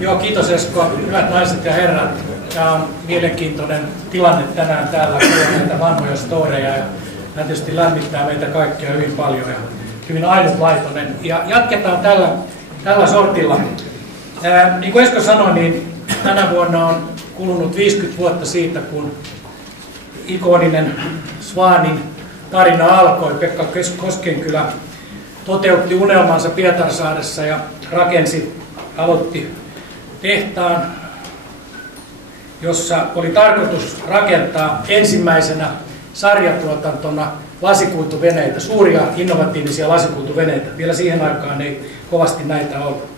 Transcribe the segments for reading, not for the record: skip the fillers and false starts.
Joo, kiitos Esko. Hyvät naiset ja herrat. Tämä on mielenkiintoinen tilanne tänään täällä, kuulla näitä vanhoja storeja. Ja tämä tietysti lämmittää meitä kaikkia hyvin paljon ja hyvin ainutlaitoinen. Ja jatketaan tällä sortilla. Niin kuin Esko sanoi, niin tänä vuonna on kulunut 50 vuotta siitä, kun ikoninen Svanin tarina alkoi. Pekka Koskenkylä toteutti unelmansa Pietarsaaressa ja aloitti tehtaan, jossa oli tarkoitus rakentaa ensimmäisenä sarjatuotantona lasikuituveneitä, suuria innovatiivisia lasikuituveneitä. Vielä siihen aikaan ei kovasti näitä ollut.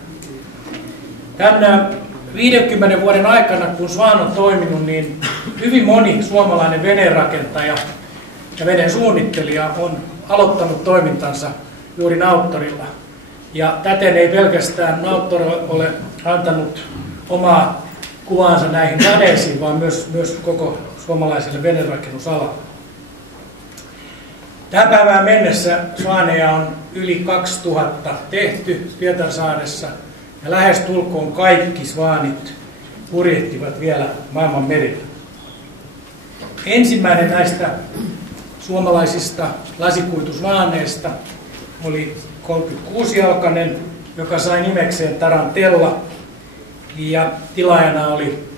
Tämän 50 vuoden aikana, kun Svan on toiminut, niin hyvin moni suomalainen veneenrakentaja ja veneen suunnittelija on aloittanut toimintansa juuri Nauttorilla. Ja täten ei pelkästään Nauttor ole antanut omaa kuvaansa näihin väneisiin, vaan myös koko suomalaiselle veneenrakennusalalle. Tähän päivään mennessä Svaneja on yli 2000 tehty Pietarsaaressa ja lähestulkoon kaikki Svanit purjehtivat vielä maailman merillä. Ensimmäinen näistä suomalaisista lasikuitusvaaneista oli 36-jalkainen, joka sai nimekseen Tarantella, ja tilaajana oli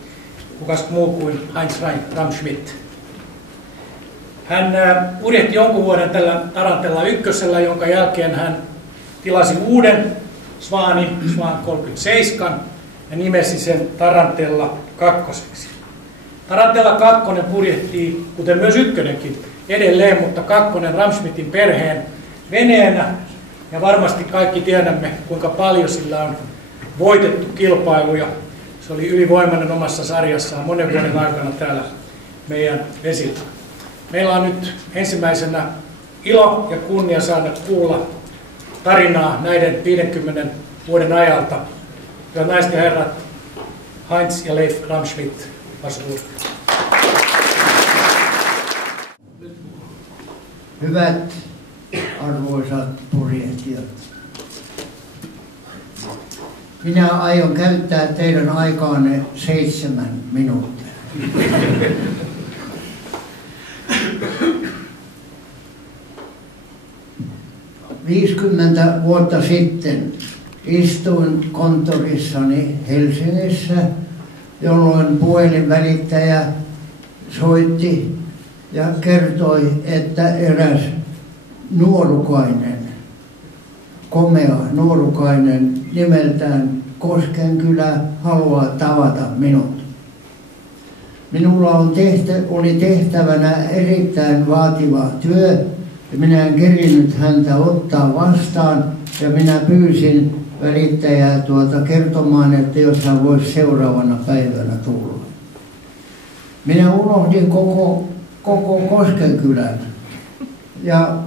kukas muu kuin Heinz Ramschmidt. Hän purjehti jonkun vuoden tällä Tarantella ykkösellä, jonka jälkeen hän tilasi uuden Svanin, Svan 37, ja nimesi sen Tarantella 2. Tarantella 2 purjehtii, kuten myös ykkönenkin, edelleen, mutta 2 Ramschmidtin perheen veneenä. Ja varmasti kaikki tiedämme, kuinka paljon sillä on voitettu kilpailuja. Se oli ylivoimainen omassa sarjassaan monen vuoden aikana täällä meidän vesillä. Meillä on nyt ensimmäisenä ilo ja kunnia saada kuulla tarinaa näiden 50 vuoden ajalta. Ja naiset ja herrat, Heinz ja Leif Ramschmidt, varsågod. Hyvät arvoisat purjehtijat, minä aion käyttää teidän aikaanne 7 minuuttia. – 50 vuotta sitten istuin konttorissani Helsingissä, jolloin puhelinvälittäjä soitti ja kertoi, että eräs nuorukainen, komea nuorukainen nimeltään Koskenkylä haluaa tavata minut. Minulla oli tehtävänä erittäin vaativa työ ja minä en kerinyt häntä ottaa vastaan ja minä pyysin välittäjää kertomaan, että jos hän voisi seuraavana päivänä tulla. Minä unohdin koko Koskenkylän ja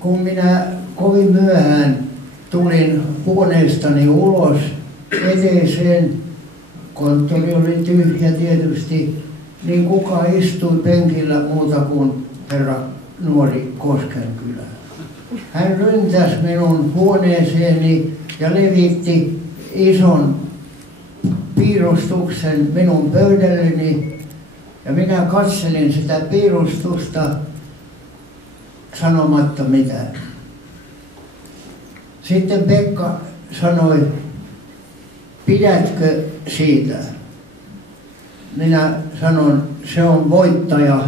kun minä kovin myöhään tulin huoneestani ulos eteiseen, konttori oli tyhjä tietysti, niin kuka istui penkillä muuta kuin herra nuori Koskenkylä. Hän ryntäsi minun huoneeseeni ja levitti ison piirustuksen minun pöydälleni ja minä katselin sitä piirustusta sanomatta mitään. Sitten Pekka sanoi, pidätkö siitä? Minä sanon, se on voittaja.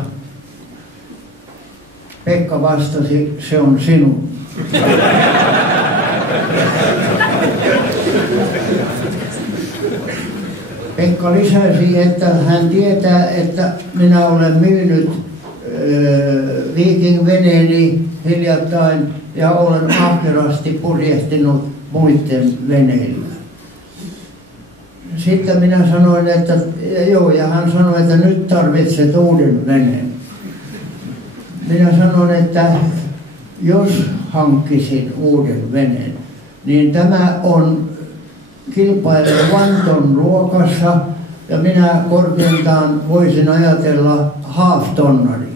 Pekka vastasi, se on sinun. Pekka lisäsi, että hän tietää, että minä olen myynyt Viking-veneeni hiljattain ja olen ahkerasti purjehtinut muiden veneillä. Sitten minä sanoin, että joo, ja hän sanoi, että nyt tarvitset uuden veneen. Minä sanoin, että jos hankkisin uuden veneen, niin tämä on kilpailevan ton luokassa ja minä korkeintaan voisin ajatella half-tonnaria.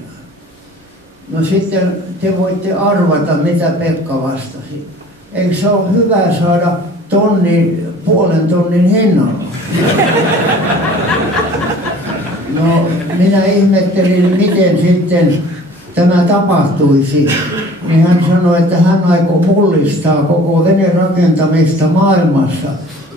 No sitten te voitte arvata, mitä Pekka vastasi. Eikö se ole hyvä saada puolen tonnin hinnalla. No, minä ihmettelin, miten sitten tämä tapahtuisi. Niin hän sanoi, että hän aikoo mullistaa koko venerakentamista maailmassa.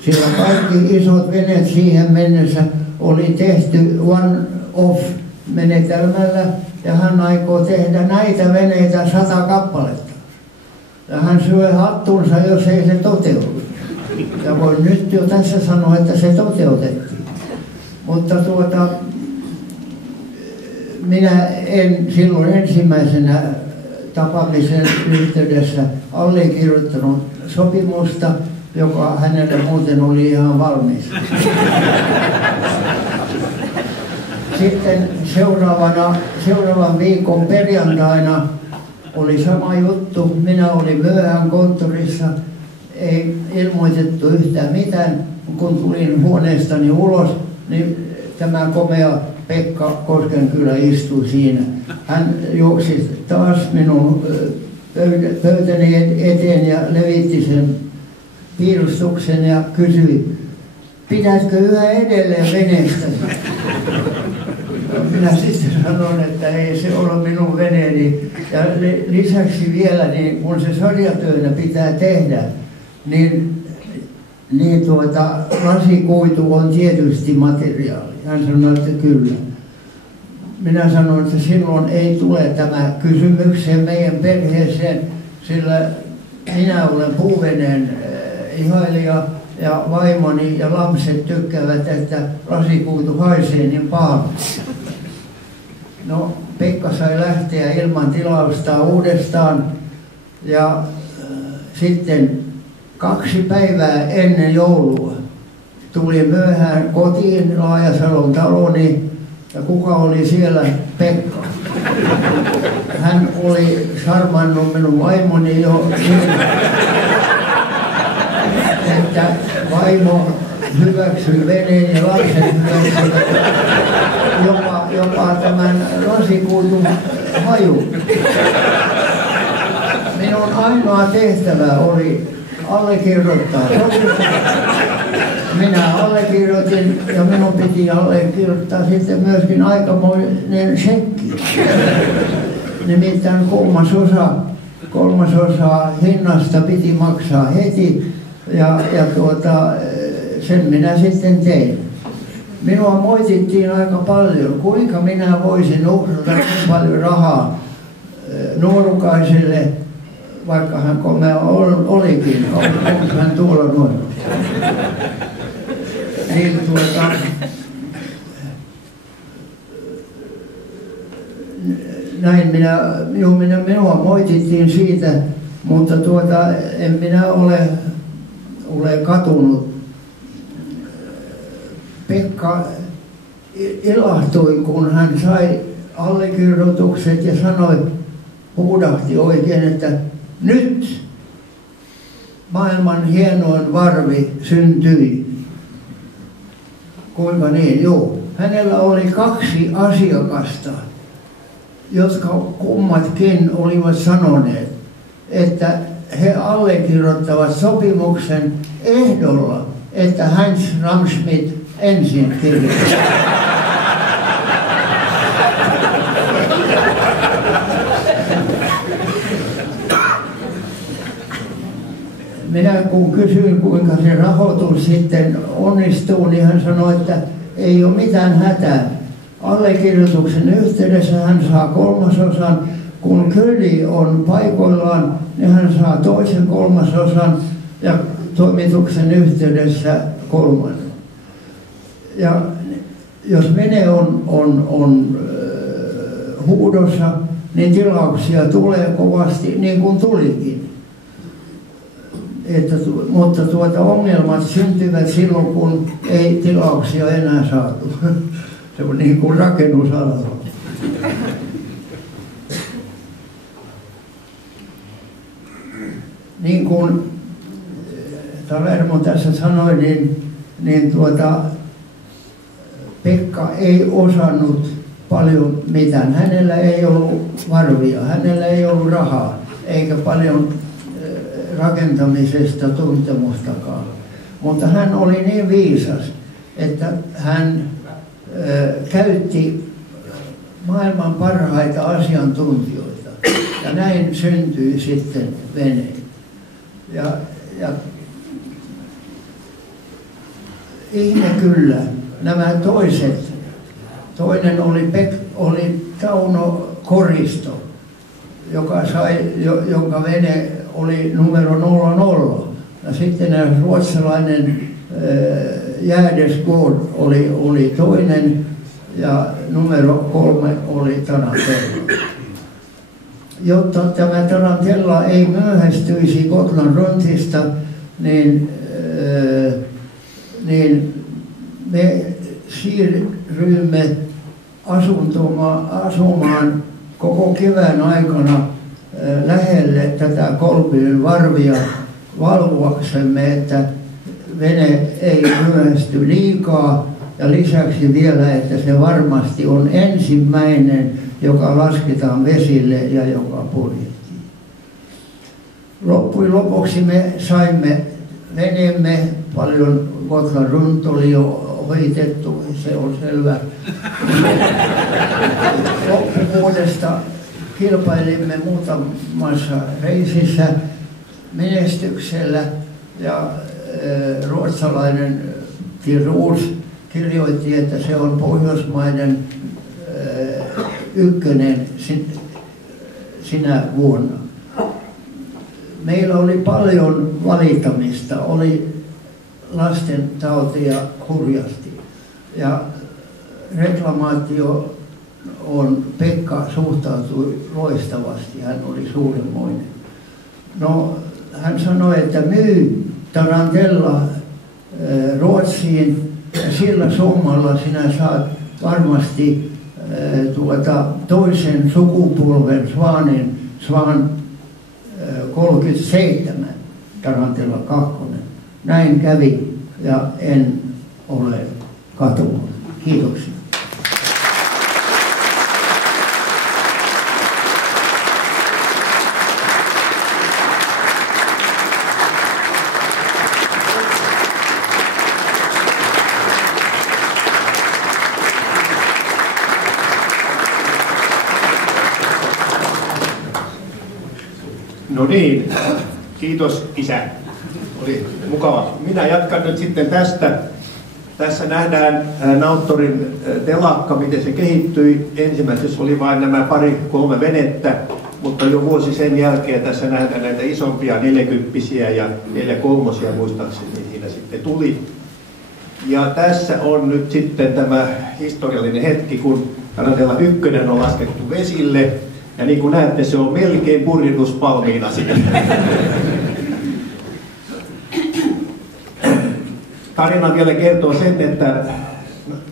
Sillä kaikki isot veneet siihen mennessä oli tehty one-off-menetelmällä. Ja hän aikoo tehdä näitä veneitä 100 kappaletta. Ja hän syö hattunsa, jos ei se toteudu. Ja voin nyt jo tässä sanoa, että se toteutettiin. Mutta minä en silloin ensimmäisenä tapaamisen yhteydessä allekirjoittanut sopimusta, joka hänelle muuten oli ihan valmis. Sitten seuraavan viikon perjantaina oli sama juttu. Minä olin myöhään konttorissa, ei ilmoitettu yhtään mitään. Kun tulin huoneestani ulos, niin tämä komea Pekka Koskenkylä istui siinä. Hän juoksi taas minun pöytäni eteen ja levitti sen piirustuksen ja kysyi, pitäisikö yhä edelleen veneestä? Minä sitten sanoin, että ei se ole minun veneeni. Ja lisäksi vielä, niin kun se sarjatyönä pitää tehdä, niin lasikuitu on tietysti materiaali. Hän sanoi, että kyllä. Minä sanoin, että silloin ei tule tämä kysymykseen meidän perheeseen, sillä minä olen puuveneen ihailija ja vaimoni ja lapset tykkäävät, että lasikuitu haisee niin paljon. No, Pekka sai lähteä ilman tilausta uudestaan ja sitten 2 päivää ennen joulua tuli myöhään kotiin Laajasalon taloni ja kuka oli siellä? Pekka. Hän oli sarmannut minun vaimoni jo niin, että vaimo hyväksyi veneen ja lapset hyväksyivät jopa tämän lasikuitun haju. Minun ainoa tehtävä oli allekirjoittaa. Minä allekirjoitin ja minun piti allekirjoittaa sitten myöskin aikamoinen shekki. Nimittäin kolmasosa hinnasta piti maksaa heti ja sen minä sitten tein. Minua moitittiin aika paljon, kuinka minä voisin uhrata niin paljon rahaa nuorukaiselle, vaikka hän komea olikin, onko hän tuolla nuoruus. Niin näin minua moitittiin siitä, mutta en minä ole katunut. Pekka ilahtui, kun hän sai allekirjoitukset ja huudahti oikein, että nyt maailman hienoin varvi syntyi. Kuinka niin? Joo. Hänellä oli 2 asiakasta, jotka kummatkin olivat sanoneet, että he allekirjoittavat sopimuksen ehdolla, että Hans Ramschmidt ensin kirjoittaa. Minä kun kysyin, kuinka se rahoitus sitten onnistuu, niin hän sanoi, että ei ole mitään hätää. Allekirjoituksen yhteydessä hän saa 1/3, kun kyli on paikoillaan, niin hän saa 2/3 ja toimituksen yhteydessä 1/3. Ja jos vene on huudossa, niin tilauksia tulee kovasti, niin kuin tulikin. Mutta ongelmat syntyvät silloin, kun ei tilauksia enää saatu. Se on niin kuin rakennusalalla. Niin kuin Talermo tässä sanoi, niin Pekka ei osannut paljon mitään. Hänellä ei ollut varvia, hänellä ei ollut rahaa, eikä paljon rakentamisesta tuntemustakaan. Mutta hän oli niin viisas, että hän käytti maailman parhaita asiantuntijoita. Ja näin syntyi sitten vene. Ja ihme kyllä, nämä toiset, toinen oli Tauno Koristo, jonka vene oli numero 00. Ja sitten ruotsalainen Gärdesgård oli toinen ja numero 3 oli Tarantella. Jotta tämä Tarantella ei myöhästyisi Gotland-Runtista, niin me siirryimme asumaan koko kevään aikana lähelle tätä Kolbyn varvia valvoaksemme, että vene ei myöhästy liikaa, ja lisäksi vielä, että se varmasti on ensimmäinen, joka lasketaan vesille ja joka purjehtii. Loppujen lopuksi me saimme veneemme, paljon Gotland Runt oli jo ohitettu, se on selvä. Loppuvuodesta kilpailimme muutamassa reisissä menestyksellä ja ruotsalainen Tiruus kirjoitti, että se on Pohjoismaiden ykkönen sinä vuonna. Meillä oli paljon valittamista, oli lasten tautia hurjasti ja reklamaatio Pekka suhtautui loistavasti, hän oli suuremmoinen. No, hän sanoi, että myy Tarantella Ruotsiin ja sillä summalla sinä saat varmasti toisen sukupolven Svan 37, Tarantella 2. Näin kävi ja en ole katunut. Kiitoksia. No niin, kiitos isä. Oli mukava. Minä jatkan nyt sitten tästä. Tässä nähdään Nauttorin telakka, miten se kehittyi. Ensimmäisessä oli vain nämä 2-3 venettä, mutta jo vuosi sen jälkeen tässä nähdään näitä isompia 40-siä ja 4-3 muistaakseni siinä sitten tuli. Ja tässä on nyt sitten tämä historiallinen hetki, kun Tarantella 1 on laskettu vesille. Ja niin kuin näette, se on melkein purjehdusvalmiina siinä. Tarina vielä kertoo sen, että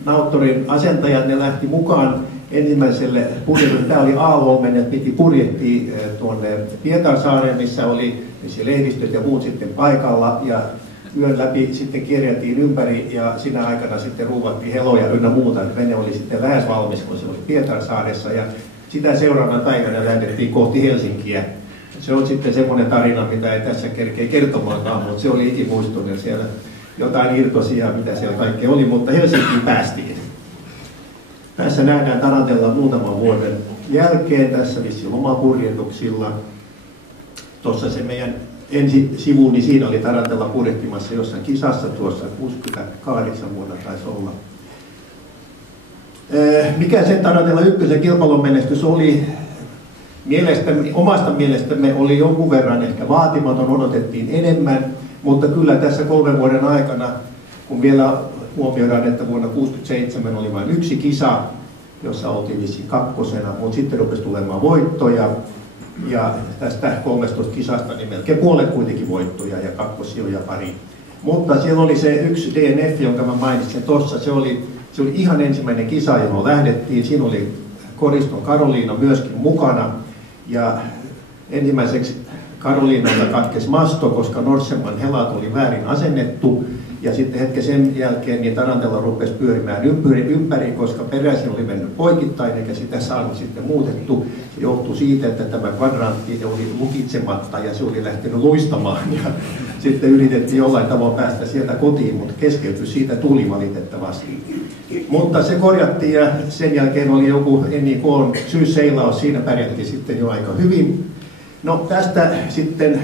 Nauttorin asentajat ne lähti mukaan ensimmäiselle purjehdukselle. Tämä oli Aalholmen, että piti purjehtia tuonne Pietarsaareen, missä oli lehdistöt ja muut sitten paikalla. Ja yön läpi sitten kierjeltiin ympäri ja siinä aikana sitten ruuvattiin heloja ynnä muuta. Vene oli sitten lähes valmis, kun se oli Pietarsaaressa. Ja sitä seuraavana päivänä lähdettiin kohti Helsinkiä. Se on sitten semmoinen tarina, mitä ei tässä kerkeä kertomaankaan, mutta se oli ikimuistoinen. Siellä jotain irtosia, mitä siellä kaikkea oli, mutta Helsinkiin päästiin. Tässä nähdään Tarantella muutaman vuoden jälkeen, tässä vissiin lomapurjehduksilla. Tuossa se meidän ensisivu, niin siinä oli Tarantella purjehtimassa jossain kisassa tuossa 68 vuonna taisi olla. Mikä se Tarantella 1 kilpailun menestys oli? Omasta mielestämme oli jonkun verran ehkä vaatimaton, odotettiin enemmän, mutta kyllä tässä 3 vuoden aikana, kun vielä huomioidaan, että vuonna 1967 oli vain 1 kisa, jossa oltiin vissiin 2, mutta sitten rupesi tulemaan voittoja. Ja tästä 13 kisasta niin melkein puolet kuitenkin voittoja ja 2 ja pari. Mutta siellä oli se 1 DNF, jonka mä mainitsin tuossa, se oli ihan ensimmäinen kisa, johon lähdettiin. Siinä oli Koriston Karoliina myöskin mukana. Ja ensimmäiseksi Karoliinalta katkesi masto, koska Norseman helat oli väärin asennettu. Ja sitten hetken sen jälkeen niin Tarantella rupesi pyörimään ympäri, koska peräisin oli mennyt poikittain eikä sitä saanut sitten muutettu. Se johtui siitä, että tämä kvadrantti oli lukitsematta ja se oli lähtenyt luistamaan. Ja sitten yritettiin jollain tavoin päästä sieltä kotiin, mutta keskeytys siitä tuli valitettavasti. Mutta se korjattiin ja sen jälkeen oli joku NIK:n syysseilaus, siinä pärjättiin sitten jo aika hyvin. No tästä sitten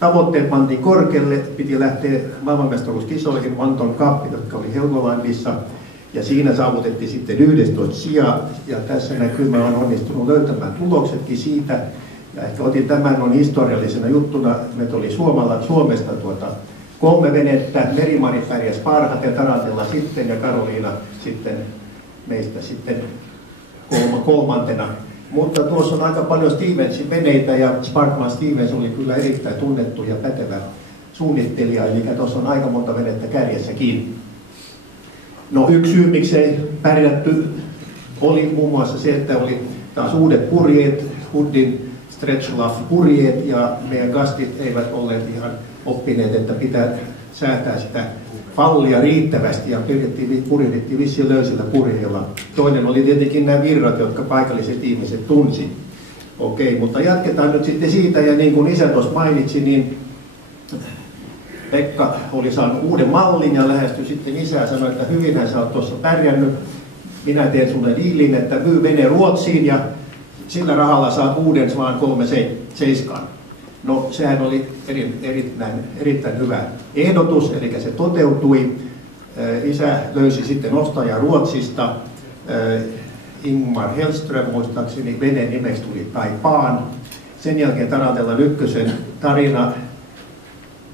tavoitteet pantiin korkealle, piti lähteä maailmanmestaruuskisoihin, Wanton Cup, jotka oli Helgolandissa, ja siinä saavutettiin sitten 11 sijaa, ja tässä näkyy, mä olen onnistunut löytämään tuloksetkin siitä, ja ehkä otin tämän on historiallisena juttuna, meitä oli Suomesta 3 venettä, Meri-Mari pärjäsi parhaiten, Tarantella sitten, ja Karoliina sitten meistä sitten kolmantena. Mutta tuossa on aika paljon Stevensin veneitä ja Sparkman Stevens oli kyllä erittäin tunnettu ja pätevä suunnittelija, eli tuossa on aika monta venettä kärjessäkin. No yksi syy, miksei pärjätty, oli muun muassa se, että oli taas uudet purjeet, Hoodin Stretchlaff-purjeet, ja meidän gastit eivät olleet ihan oppineet, että pitää säätää sitä pallia riittävästi ja purjehdittiin vissiin löysillä purjeilla. Toinen oli tietenkin nämä virrat, jotka paikalliset ihmiset tunsi. Okei, mutta jatketaan nyt sitten siitä, ja niin kuin isä tuossa mainitsi, niin Pekka oli saanut uuden mallin ja lähestyi sitten isää ja sanoi, että hyvinhän sä oot tuossa pärjännyt. Minä teen sulle diilin, että myy vene Ruotsiin ja sillä rahalla saat uuden Swan 37. No sehän oli erittäin hyvä ehdotus, eli se toteutui. Isä löysi sitten ostaja Ruotsista, Ingmar Hellström, muistaakseni veneen nimeksi tuli Taipaan. Sen jälkeen Tarantellan ykkösen tarina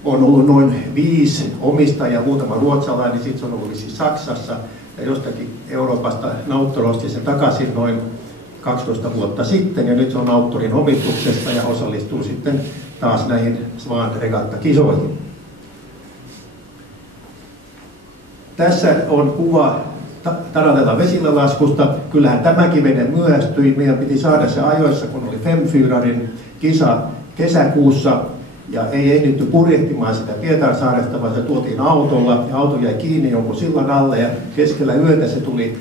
on ollut noin 5 omistajaa, muutama ruotsalainen, sitten se on ollut siis Saksassa ja jostakin Euroopasta Nauttor osti sen takaisin noin 12 vuotta sitten ja nyt se on Nauttorin omistuksessa ja osallistuu sitten taas näihin Swan-regatta-kisoihin. Tässä on kuva Tarantellan vesilälaskusta. Kyllähän tämäkin vene myöhästyi. Meidän piti saada se ajoissa, kun oli Femfyrarin kisa kesäkuussa. Ja ei ehditty purjehtimaan sitä Pietarsaaresta, vaan se tuotiin autolla. Ja auto jäi kiinni jonkun sillan alle ja keskellä yötä se tuli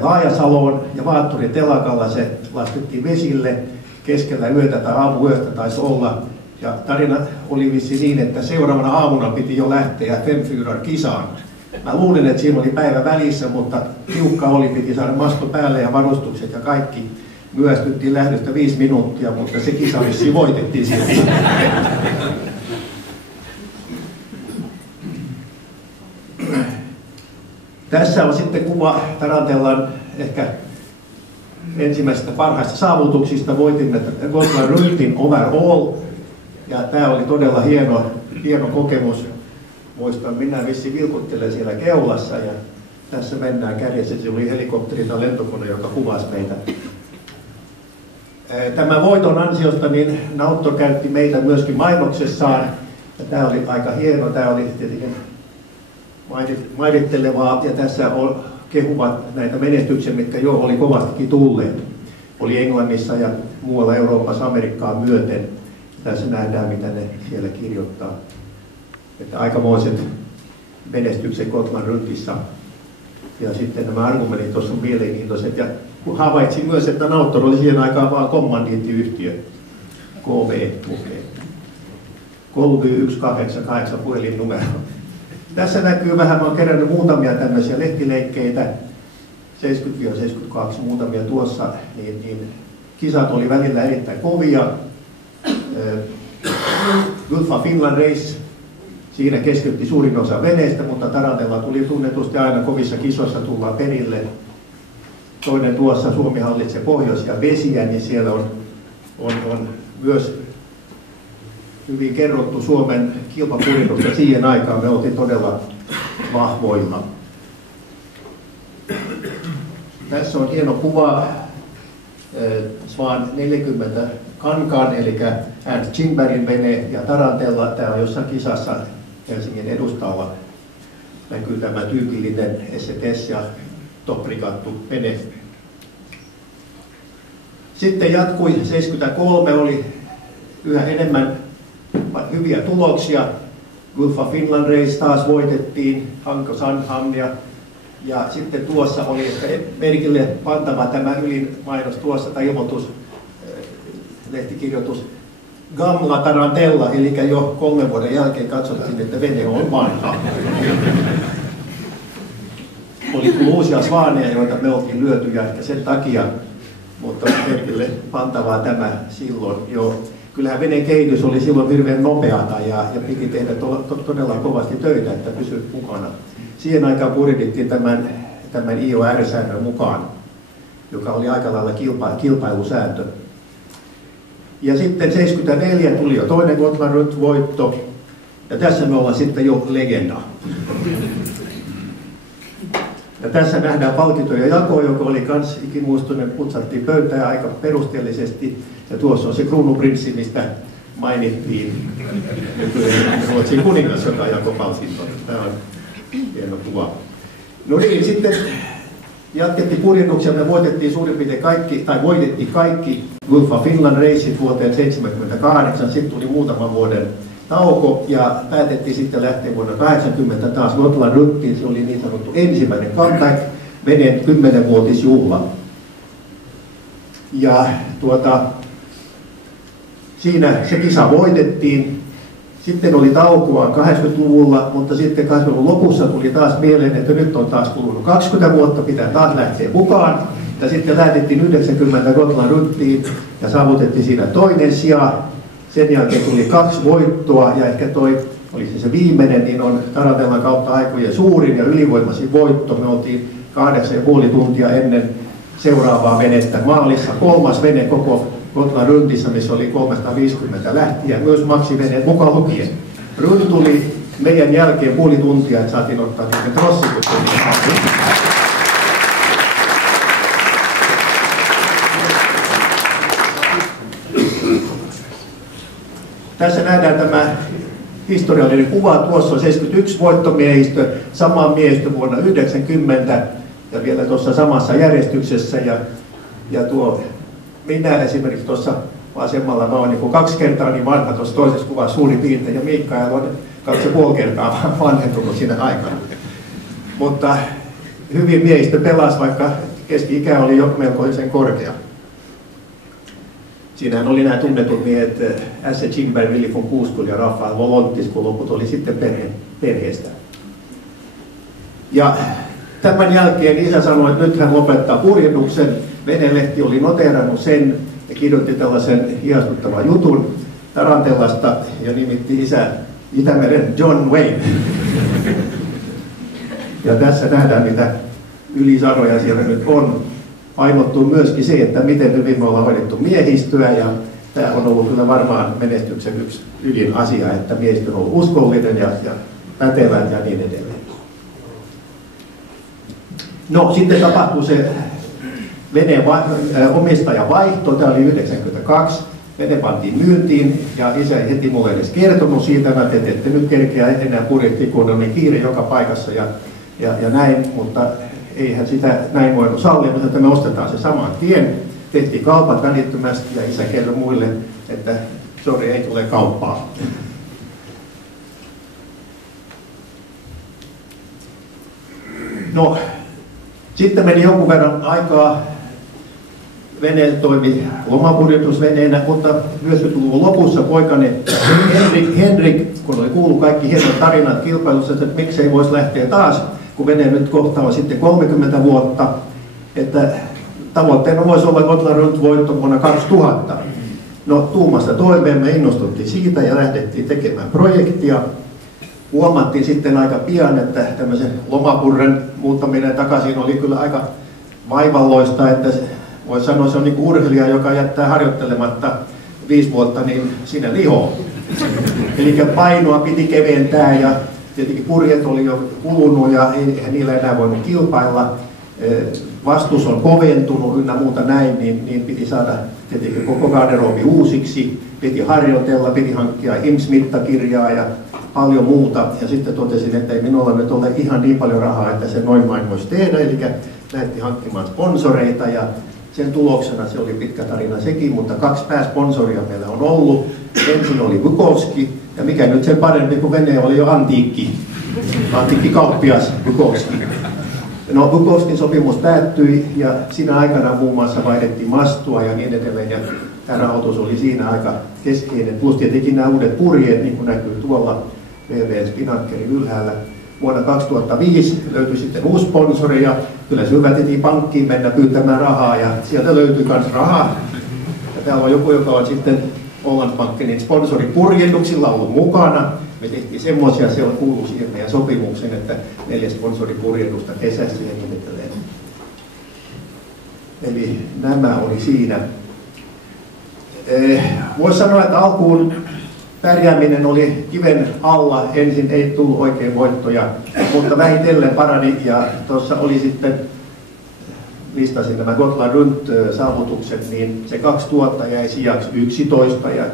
Laajasaloon. Ja Vaattorin telakalla se laskettiin vesille keskellä yötä tai aamuyöstä taisi olla. Ja tarina oli vissi niin, että seuraavana aamuna piti jo lähteä Femfyrar-kisaan. Mä luulin, että siinä oli päivä välissä, mutta tiukka oli, piti saada masto päälle ja varustukset ja kaikki. Myöhästyttiin lähdöstä 5 minuuttia, mutta se kisa vissiin voitettiin silti. Tässä on sitten kuva Tarantellan ehkä ensimmäisestä parhaista saavutuksista. Voitimme Gotland Rundin overall. Ja tämä oli todella hieno kokemus. Muistan, minä vissiin vilkuttelen siellä keulassa ja tässä mennään kärjessä. Se oli helikopteri tai lentokone, joka kuvasi meitä. Tämän voiton ansiosta niin Nauttor käytti meitä myöskin mainoksessaan. Ja tämä oli aika hieno, tämä oli tietenkin mairittelevaa ja tässä kehuvat näitä menestyksiä, mitkä jo oli kovastikin tulleet. Oli Englannissa ja muualla Euroopassa Amerikkaan myöten. Tässä nähdään, mitä ne siellä kirjoittaa. Että aikamoiset menestykset Gotland Rundissa. Ja sitten nämä argumentit tuossa on mielenkiintoiset. Ja havaitsin myös, että Nauttor oli siihen aikaan vaan kommandiittiyhtiö. KV lukee. Kolby 188 puhelinnumero. Tässä näkyy vähän, mä oon kerännyt muutamia tämmöisiä lehtileikkeitä. 70-72 muutamia tuossa. Niin kisat oli välillä erittäin kovia. Gulf of Finland Race. Siinä keskeytti suurin osa veneistä, mutta Tarantella tuli tunnetusti aina kovissa kisoissa tullaan perille. Toinen tuossa Suomi hallitsee pohjoisia vesiä, niin siellä on myös hyvin kerrottu Suomen kilpapurjetusta. Siihen aikaan me oltiin todella vahvoilla. Tässä on hieno kuva Swan 40 Kankaan, eli Ernst Chingbergin vene ja Tarantella. Tämä on jossain kisassa Helsingin edustalla. Näkyy tämä tyypillinen STS ja toprikattu vene. Sitten jatkui 73, oli yhä enemmän hyviä tuloksia. Gulf of Finland Race taas voitettiin, Hanko Sandhamn ja sitten tuossa oli, että merkille pantava tämä ylin mainos tuossa tai ilmoitus, lehtikirjoitus, Gamla Tarantella, eli jo 3 vuoden jälkeen katsottiin, että vene on vanha. Oli tullut uusia svaaneja, joita me oltiin lyöty ja ehkä sen takia, mutta merkille pantavaa tämä silloin jo. Kyllähän veneen kehitys oli silloin hirveän nopeata ja piti tehdä todella kovasti töitä, että pysyt mukana. Siihen aikaan purjehdittiin tämän IOR-säännön mukaan, joka oli aika lailla kilpailusääntö. Ja sitten 74 tuli jo toinen Gotland Runt-voitto, ja tässä me ollaan sitten jo legenda. Ja tässä nähdään palkintoja jako, joka oli kans ikimuistoinen, putsattiin pöytää aika perusteellisesti. Ja tuossa on se kruunuprinssi, mistä mainittiin Ruotsin kuningas, joka jakoi palkintoja. Tämä on hieno kuva. No niin, sitten jatkettiin purjennuksia. Me voitettiin suurin piirtein kaikki Gulf of Finland Raceit vuoteen 1978. Sitten tuli muutaman vuoden tauko ja päätettiin sitten lähteä vuonna 1980 taas Gotland Ruttiin. Se oli niin sanottu ensimmäinen comeback, veneen 10-vuotisjuhla. Ja siinä se kisa voitettiin. Sitten oli taukoa 80-luvulla, mutta sitten 80-luvun lopussa tuli taas mieleen, että nyt on taas kulunut 20 vuotta, pitää taas lähteä mukaan. Ja sitten lähdettiin 90 Gotland Ruttiin ja saavutettiin siinä toinen sija. Sen jälkeen tuli 2 voittoa ja ehkä oli se viimeinen, niin on Tarantellan kautta aikojen suurin ja ylivoimaisin voitto. Me oltiin 8,5 tuntia ennen seuraavaa venettä maalissa. 3. vene koko Gotland Runtissa, missä oli 350 lähtiä, myös maksiveneet mukaan lukien. Runt tuli meidän jälkeen puoli tuntia, että saatiin ottaa niitä trossituksia. Tässä nähdään tämä historiallinen kuva. Tuossa on 71 voittomiehistö, sama miehistö vuonna 90 ja vielä tuossa samassa järjestyksessä. Ja minä esimerkiksi tuossa vasemmalla, mä oon niin 2 kertaa niin vanha tuossa toisessa kuvassa suurin piirtein, ja Mikael on 2,5 kertaa vanhentunut siinä aikana. Mutta hyvin miehistö pelasi, vaikka keski-ikä oli jo melkoisen korkea. Siinähän oli nämä tunnetut miehet Asse Kingberg, Willy von Kuuskul ja Rafael Volontis, kun loput oli sitten perheestä. Ja tämän jälkeen isä sanoi, että nyt hän lopettaa purjehduksen. Venelehti oli noteerannut sen ja kirjoitti tällaisen hiastuttavan jutun Tarantellasta ja nimitti isä Itämeren John Wayne. Ja tässä nähdään, mitä ylisaroja siellä nyt on. Painottuu myöskin se, että miten hyvin me ollaan hoidettu miehistöä, ja tämä on ollut kyllä varmaan menestyksen yksi ydinasia, että miehistö on ollut uskollinen ja pätevä ja niin edelleen. No sitten tapahtui se veneen omistajan vaihto, tämä oli 92, vene pantiin myyntiin ja isä ei heti mulle edes kertonut siitä, että ette nyt kerkeä enää purjehtia, kun on niin kiire joka paikassa ja näin, mutta eihän sitä näin voinut sallia, mutta että me ostetaan se saman tien. Tehtiin kaupat välittömästi ja isä kertoi muille, että sori, ei tule kauppaa. No, sitten meni jonkun verran aikaa. Vene toimi lomapurjehdusveneenä, mutta 90-luvun lopussa poikani Henrik, kun oli kuullut kaikki hienot tarinat kilpailussa, että miksei voisi lähteä taas, kun vene nyt kohtaa sitten 30 vuotta, että tavoitteena voisi olla Gotland Runt-voitto vuonna 2000. No tuumasta toimeen me innostuttiin siitä ja lähdettiin tekemään projektia. Huomattiin sitten aika pian, että tämmöisen lomapurren muuttaminen takaisin oli kyllä aika vaivalloista, että voisi sanoa, että se on niin kuin urheilija, joka jättää harjoittelematta 5 vuotta, niin siinä lihoo. Eli painoa piti keventää ja tietenkin purjet oli jo kulunut ja eihän niillä enää voinut kilpailla. Vastus on koventunut ynnä muuta näin, niin piti saada tietenkin koko garderobi uusiksi. Piti harjoitella, piti hankkia IMS-mittakirjaa ja paljon muuta. Ja sitten totesin, että ei minulla nyt ole ihan niin paljon rahaa, että se noin vain voisi tehdä. Eli lähdettiin hankkimaan sponsoreita ja sen tuloksena se oli pitkä tarina sekin, mutta 2 pääsponsoria meillä on ollut. Ensin oli Bukowski, Ja mikä nyt sen parempi, kun vene oli jo antiikki kauppias Bukowski. No, Bukowskin sopimus päättyi ja siinä aikana muun muassa vaihdettiin mastua ja niin edelleen. Ja tämä rahoitus oli siinä aika keskeinen. Plus tietenkin nämä uudet purjeet, niin kuin näkyy tuolla VV Spinnakerin ylhäällä. Vuonna 2005 löytyi sitten uusi sponsori ja kyllä se yritettiin pankkiin mennä pyytämään rahaa ja sieltä löytyi myös rahaa. Ja täällä on joku, joka on sitten Ålandsbankenin sponsoripurjehduksilla ollut mukana. Me tehtiin semmoisia, se kuuluu siihen meidän sopimukseen, että 4 sponsoripurjehdusta kesässä ja niin edelleen. Eli nämä oli siinä. Voisi sanoa, että alkuun pärjääminen oli kiven alla. Ensin ei tullut oikein voittoja, mutta vähitellen parani ja tuossa oli sitten, listasin nämä Gotland Rundt-saavutukset, niin se 2000 jäi sijaksi 11 ja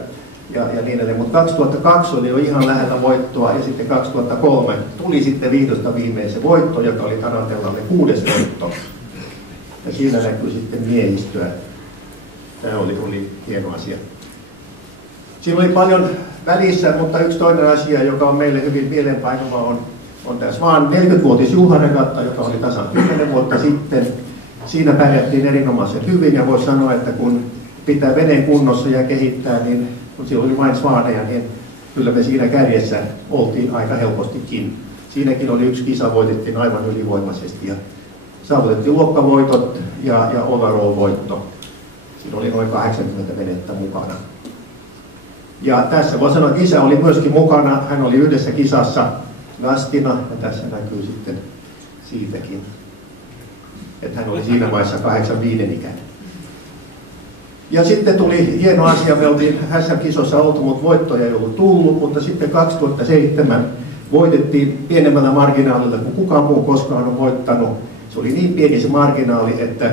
niin edelleen. Mutta 2002 oli jo ihan lähellä voittoa ja sitten 2003 tuli sitten vihdosta viimein se voitto, joka oli Tarantellalle 6. voitto. Ja siinä näkyy sitten miehistöä. Tämä oli hieno asia. Siinä oli paljon välissä, mutta yksi toinen asia, joka on meille hyvin mieleenpainuva, on tässä vaan 40-vuotisjuhlaregatta, joka oli tasan 10 vuotta sitten. Siinä pärjättiin erinomaisen hyvin ja voisi sanoa, että kun pitää veneen kunnossa ja kehittää, niin kun siellä oli vain svaaneja, niin kyllä me siinä kärjessä oltiin aika helpostikin. Siinäkin oli yksi kisa, voitettiin aivan ylivoimaisesti ja saavutettiin luokkavoitot ja overall-voitto. Siinä oli noin 80 venettä mukana. Ja tässä voi sanoa, että isä oli myöskin mukana. Hän oli yhdessä kisassa gastina ja tässä näkyy sitten siitäkin, että hän oli siinä vaiheessa 85 ikäinen. Ja sitten tuli hieno asia, me oltiin SM-kisossa oltu, mutta voittoja ei ollut tullut, mutta sitten 2007 voitettiin pienemmällä marginaalilla kuin kukaan muu koskaan on voittanut. Se oli niin pieni se marginaali, että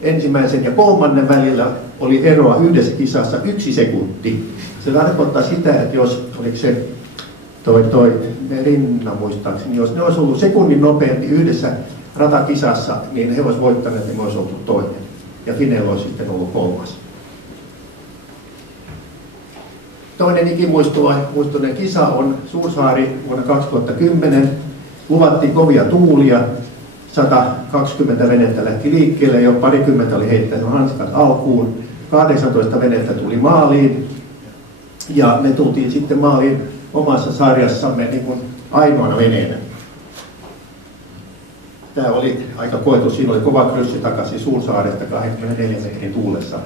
ensimmäisen ja 3. välillä oli eroa yhdessä kisassa 1 sekunti. Se tarkoittaa sitä, että jos, oliko se toi Rinna muistaakseni, jos ne olisi ollut sekunnin nopeampi yhdessä ratakisassa, niin he olisivat voittaneet, niin me olisi oltu toinen. Ja Finell olisi sitten ollut 3. Toinen ikimuistoinen kisa on Suursaari vuonna 2010. Luvattiin kovia tuulia. 120 venettä lähti liikkeelle, jo parikymmentä oli heittänyt hanskat alkuun. 18 venettä tuli maaliin. Ja me tultiin sitten maaliin omassa sarjassamme niin kuin ainoana veneenä. Tämä oli aika koetus. Siinä oli kova kryssi takaisin Suursaaresta 24 metrin tuulessa.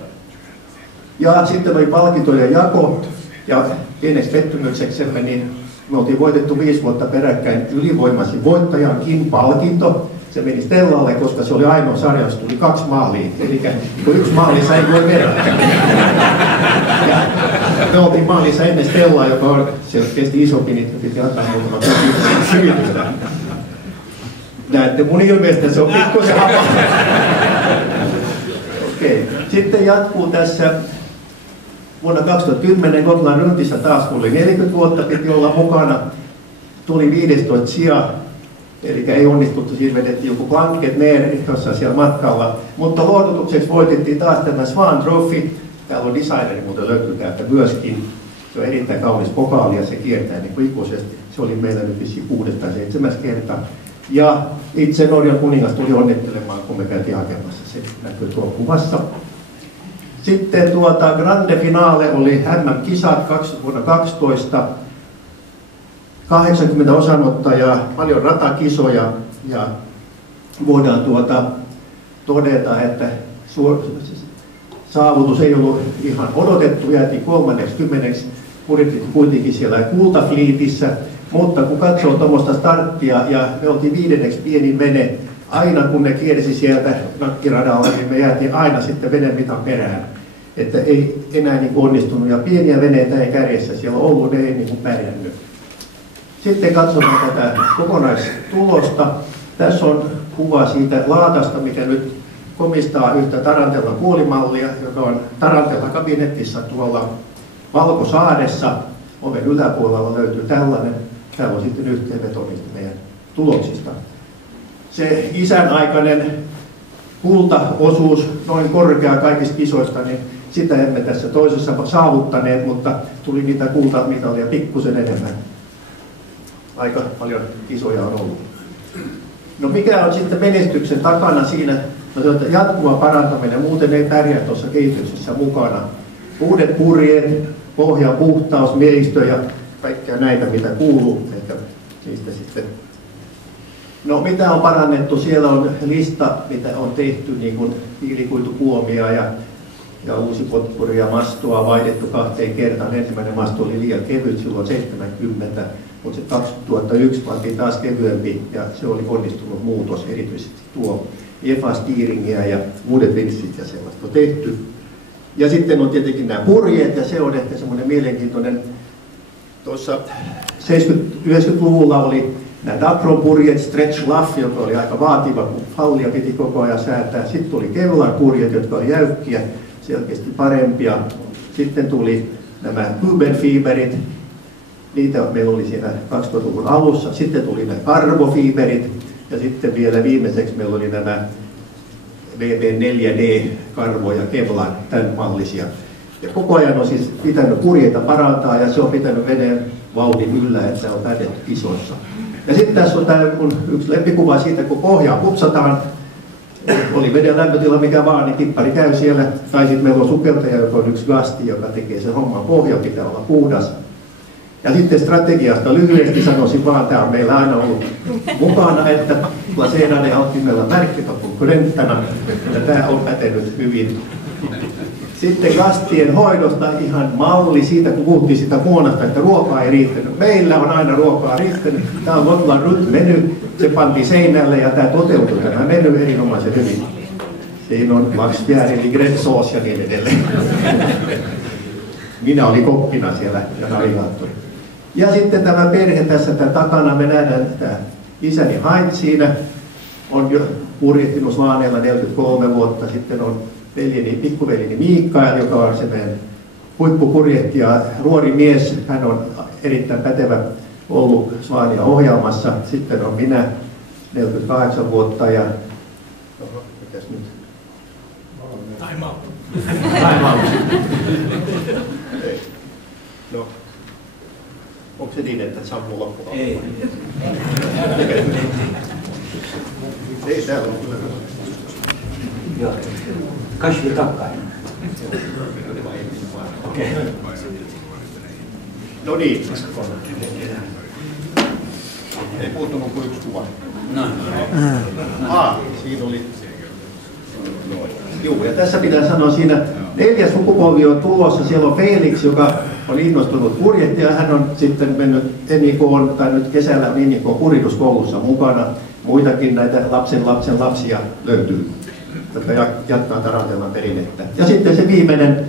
Ja sitten oli palkintojen jako. Ja pieneksi pettymykseksemme, niin me oltiin voitettu 5 vuotta peräkkäin ylivoimaisin voittajankin palkinto. Se meni Stellalle, koska se oli ainoa sarja, jossa tuli 2 maalia. Eli kun 1 maalissa ei voi verrata. Ja me oltiin maalissa ennen Stellaa, joka on selkeästi isompi, niin piti antaa muutama syvitystä. Näette mun ilmeistä, se on pikkuisen hapa. Okei. Sitten jatkuu tässä. Vuonna 2010 Gotland Rundissa taas tuli 40 vuotta, piti olla mukana. Tuli 15 sija, eli ei onnistuttu, siinä vedettiin joku blanket neer jossain siellä matkalla. Mutta lohdutukseksi voitettiin taas tämä Swan Trophy. Täällä on designeri muuten löytyy täältä myöskin. Se on erittäin kaunis pokaali ja se kiertää niin kuin ikuisesti. Se oli meillä nyt vissiin 6. tai 7. kerta. Ja itse Norjan kuningas tuli onnittelemaan, kun me käytiin hakemassa. Se näkyy tuolla kuvassa. Sitten grande finale oli MM-kisat vuonna 2012. 80 osanottajaa, paljon ratakisoja ja voidaan todeta, että saavutus ei ollut ihan odotettu. Jäätiin 30. kuitenkin siellä kultafliitissä, mutta kun katsoo tuommoista starttia ja me oltiin 5. pienin vene, aina kun ne kiersi sieltä nakkiradalla, niin me jäätiin aina sitten venemitan perään. Että ei enää niin onnistunut ja pieniä veneitä ei kärjessä siellä ollut, ne ei niin pärjännyt. Sitten katsotaan tätä kokonaistulosta. Tässä on kuva siitä laatasta, mikä nyt komistaa yhtä Tarantellan puolimallia, joka on Tarantellan kabinettissa tuolla Valkosaaressa. Oven yläpuolella löytyy tällainen. Täällä on sitten yhteenveto niistä meidän tuloksista. Se isän aikainen kultaosuus, noin korkea kaikista kisoista, niin Sitä emme tässä toisessa saavuttaneet, mutta tuli niitä kultamitalia pikkusen enemmän. Aika paljon kisoja on ollut. No mikä on sitten menestyksen takana siinä? No, jatkuva parantaminen, muuten ei pärjää tuossa kehityksessä mukana. Uudet purjeet, pohjan puhtaus, miehistö ja kaikkea näitä, mitä kuuluu. Ehkä niistä sitten. No mitä on parannettu? Siellä on lista, mitä on tehty, niin kuin hiilikuitupuomia ja uusi potpuri ja mastoa vaihdettu 2 kertaan. Ensimmäinen masto oli liian kevyt silloin 70, mutta se 2001 pantiin taas kevyempi ja se oli onnistunut muutos, erityisesti tuo EFA-steeringiä ja uudet vinssit ja sellaista on tehty. Ja sitten on tietenkin nämä purjeet ja se on ehkä semmoinen mielenkiintoinen. Tuossa 70-90-luvulla oli nämä Dacron purjeet, Stretch Luff, joka oli aika vaativa, kun fallia piti koko ajan säätää. Sitten tuli Kevlar purjeet, jotka oli jäykkiä, selkeästi parempia. Sitten tuli nämä Huber-fiberit, niitä meillä oli siinä 2000-luvun alussa. Sitten tuli nämä Carbo-fiberit ja sitten vielä viimeiseksi meillä oli nämä VB4D, Carbo ja Kevlar, tämän mallisia. Ja koko ajan on siis pitänyt purjeita parantaa ja se on pitänyt veneen vauhdin yllä, että on pärjätty kisoissa. Ja sitten tässä on tämä yksi lempikuva siitä, kun pohjaa putsataan, oli veden lämpötila mikä vaan, niin tippari käy siellä. Tai sitten meillä on sukeltaja, joka on yksi gasti, joka tekee sen homman. Pohja pitää olla puhdas. Ja sitten strategiasta lyhyesti sanoisin vaan, tämä on meillä aina ollut mukana, että Lasenade alttimella märkitä konkurrenttana, ja tämä on pätenyt hyvin. Sitten gastien hoidosta ihan malli siitä, kun puhuttiin sitä vuonnasta, että ruokaa ei riittänyt. Meillä on aina ruokaa riittänyt. Tämä on Gotland Rut-meny, se pantiin seinälle ja tämä toteutui tämä meny erinomaisen hyvin. Siinä on laksfjärili, gräddsås ja niin edelleen. Minä olin kokkina siellä ja navigaattori. Ja sitten tämä perhe tässä tämän takana, me nähdään tämä isäni Heinz siinä, on jo purjehtinut Svaneella 43 vuotta, sitten on pikkuveljeni Mikael, joka on se meidän huippupurjehtija, ruorimies, hän on erittäin pätevä ollut Svania ohjaamassa, sitten on minä 48 vuotta ja mitäs nyt? Time out. No. Onko se niin, että sammuu loppuun? Ei. Ei täällä ole kyllä. Joo. Kasvi takkainen. Okei. No niin. Ei puuttunut kuin yksi kuva. Noin. Siinä oli. Joo, ja tässä pitää sanoa siinä 4. sukupolvi on tulossa. Siellä on Felix, joka on innostunut purjehtia. Hän on sitten mennyt NIK:n, tai nyt kesällä NIK:n purjehduskoulussa mukana. Muitakin näitä lapsen lapsia löytyy, jotka jatkaa Tarantellan perinnettä. Ja sitten se viimeinen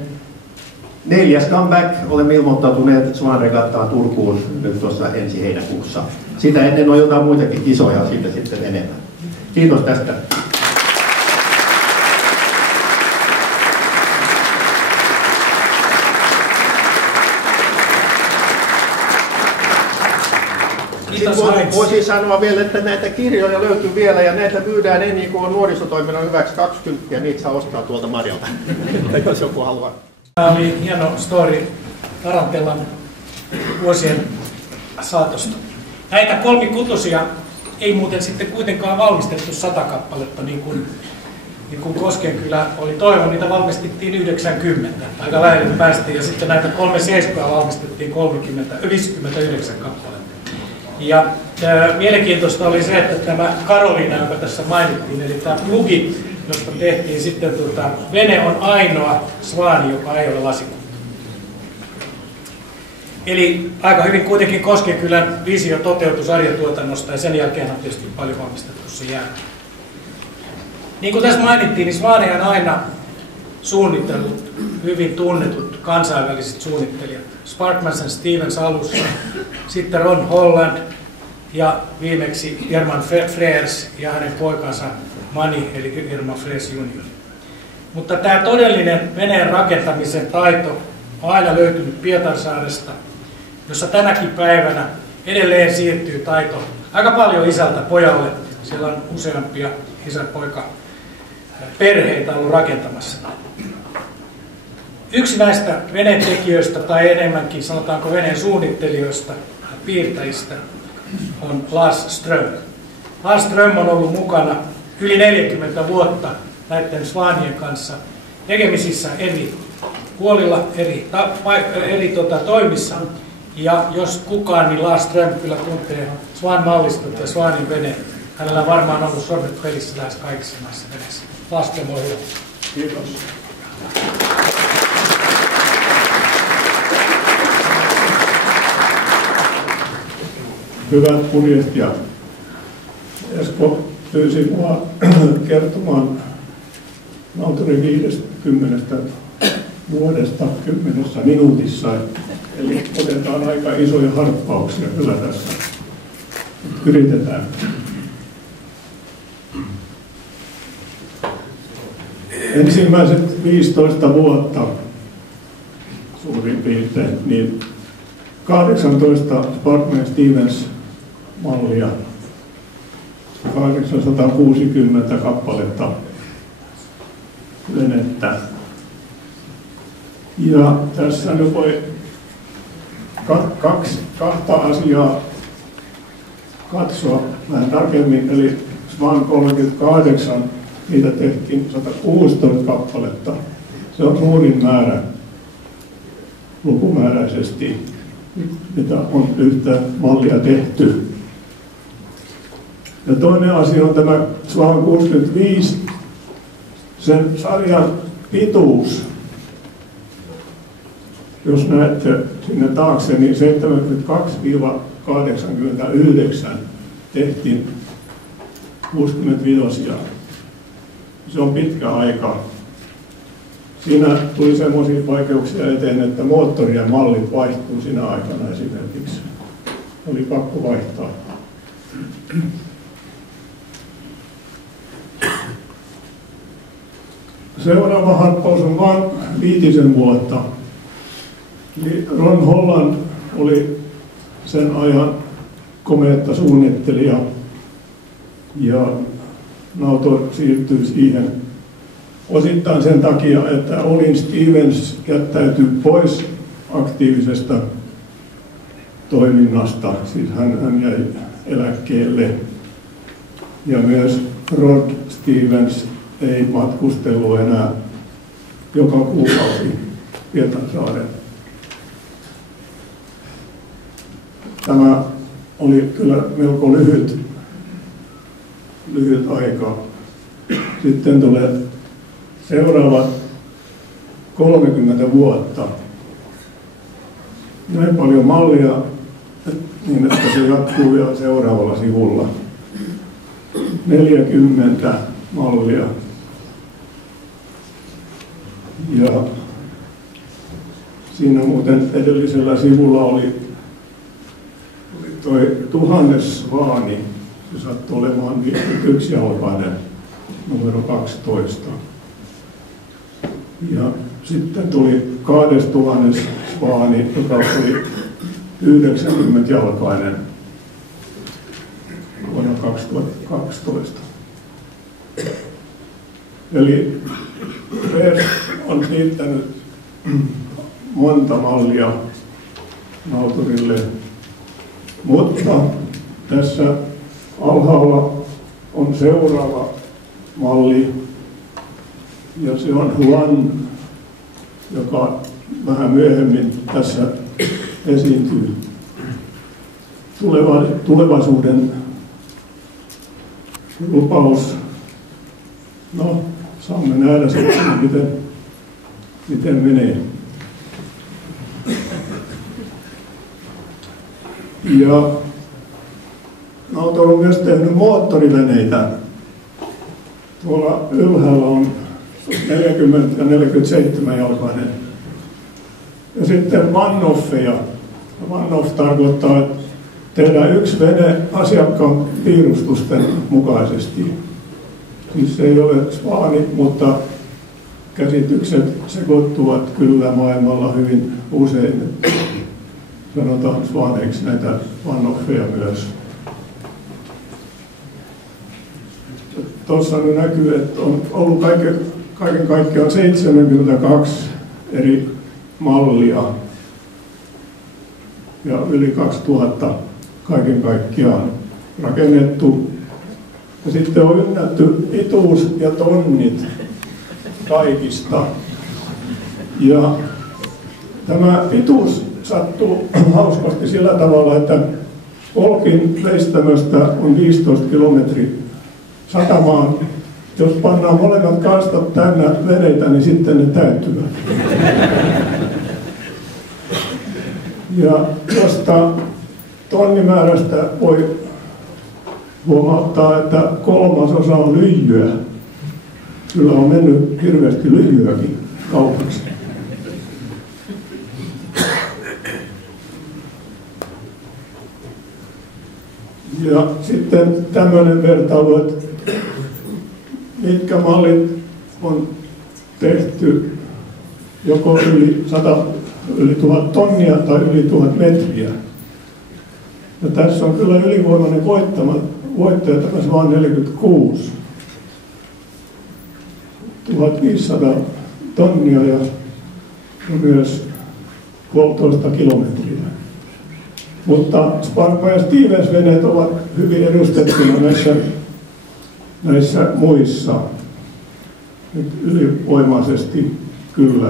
4. comeback. Olemme ilmoittautuneet Swan-regattaan Turkuun nyt tuossa ensi heinäkuussa. Sitä ennen on jotain muitakin kisoja, siitä sitten enemmän. Kiitos tästä. Voisin sanoa vielä, että näitä kirjoja löytyy vielä ja näitä myydään NIK-nuorisotoiminnan hyväksi 20 ja niitä saa ostaa tuolta Marjalta, jos joku haluaa. Tämä oli hieno story Tarantellan vuosien saatosta. Näitä kolmikutusia ei muuten sitten kuitenkaan valmistettu 100 kappaletta, niin kuin Koskenkylä oli toivonut. Niitä valmistettiin 90, aika lähelle päästiin, ja sitten näitä 37 valmistettiin 59 kappaletta. Ja mielenkiintoista oli se, että tämä Karoliina, joka tässä mainittiin, eli tämä plugi, josta tehtiin sitten vene, on ainoa Svani, joka ei ole lasikuitu. Eli aika hyvin kuitenkin Koskenkylän visio toteutui sarjatuotannosta ja sen jälkeen on tietysti paljon valmistettu sen jälkeen. Niin kuin tässä mainittiin, niin Svaneja on aina suunnitellut hyvin tunnetut kansainväliset suunnittelijat. Sparkmans and Stevens alussa, sitten Ron Holland ja viimeksi German Freers ja hänen poikansa Mani eli German Freers Junior. Mutta tämä todellinen veneen rakentamisen taito on aina löytynyt Pietarsaaresta, jossa tänäkin päivänä edelleen siirtyy taito aika paljon isältä pojalle. Siellä on useampia isä-poika perheitä ollut rakentamassa. Yksi näistä venetekijöistä, tai enemmänkin sanotaanko veneen suunnittelijoista ja piirtäjistä, on Lars Ström. Lars Ström on ollut mukana yli 40 vuotta näiden svaanien kanssa tekemisissä eri puolilla, eri toimissa. Ja jos kukaan, niin Lars Ström kyllä tuntee Swan-mallistot ja Swanin vene. Hänellä on varmaan ollut sormet pelissä lähes kaikissa näissä veneissä. Lars Ström, ole hyvä. Kiitos. Hyvät purjehtijat. Esko pyysi minua kertomaan Nautorin 50 vuodesta 10 minuutissa. Eli otetaan aika isoja harppauksia kyllä tässä. Yritetään. Ensimmäiset 15 vuotta suurin piirtein, niin 18 Sparkman Stevens mallia, 860 kappaletta venettä. Ja tässä nyt voi kahta asiaa katsoa vähän tarkemmin, eli Swan 38, niitä tehtiin 116 kappaletta. Se on suurin määrä lukumääräisesti, mitä on yhtä mallia tehty. Ja toinen asia on tämä Swan 65, sen sarjan pituus. Jos näette sinne taakse, niin 72-89 tehtiin 65. Se on pitkä aika. Siinä tuli semmoisia vaikeuksia eteen, että moottorien mallit vaihtuu siinä aikana esimerkiksi. Oli pakko vaihtaa. Seuraava harppaus on vain 5 vuotta. Ron Holland oli sen ajan komeetta suunnittelija ja Nautor siirtyi siihen osittain sen takia, että Olin Stevens jättäytyi pois aktiivisesta toiminnasta, siis hän jäi eläkkeelle ja myös Rod Stevens ei matkustellut enää joka kuukausi Pietarsaareen. Tämä oli kyllä melko lyhyt aika. Sitten tulee seuraavat 30 vuotta. Näin paljon mallia, niin että se jatkuu vielä seuraavalla sivulla. 40 mallia. Ja siinä muuten edellisellä sivulla oli toi 1000 Svaani, se sattui olemaan 51-jalkainen, numero 12. Ja sitten tuli 2000 Svaani, joka oli 90-jalkainen vuonna 2012. Eli Peer on siirtänyt monta mallia Nautorille, mutta tässä alhaalla on seuraava malli, ja se on Juan, joka vähän myöhemmin tässä esiintyy. Tulevaisuuden lupaus. No, saamme nähdä sitten, miten menee. Ja Nautor on myös tehnyt moottoriveneitä. Tuolla ylhäällä on 40 ja 47 jalkainen. Ja sitten one-offeja. One-off tarkoittaa, että tehdään yksi vene asiakkaan piirustusten mukaisesti. Siis se ei ole Svaani, mutta käsitykset sekoittuvat kyllä maailmalla hyvin usein. Sanotaan Svaneiksi näitä one-offeja myös. Tuossa näkyy, että on ollut kaiken kaikkiaan 72 eri mallia ja yli 2000 kaiken kaikkiaan rakennettu. Ja sitten on ynnätty pituus ja tonnit kaikista. Ja tämä pituus sattuu hauskasti sillä tavalla, että Kolkin veistämöstä on 15 kilometriä satamaan. Jos pannaan molemmat kanstat täynnä veneitä, niin sitten ne täyttyvät. Ja tuosta tonnimäärästä voi huomauttaa, että 1/3 on lyijyä. Kyllä on mennyt hirveästi lyijyäkin kaupaksi. Ja sitten tämmöinen vertailu, että mitkä mallit on tehty joko yli 1000 tonnia tai yli 1000 metriä. Ja tässä on kyllä ylivoimainen voittaja, tämä Swan 46. 1500 tonnia ja myös 1,5 kilometriä. Mutta Sparkma ja Stevens-veneet ovat hyvin edustettuna näissä muissa. Nyt ylivoimaisesti kyllä.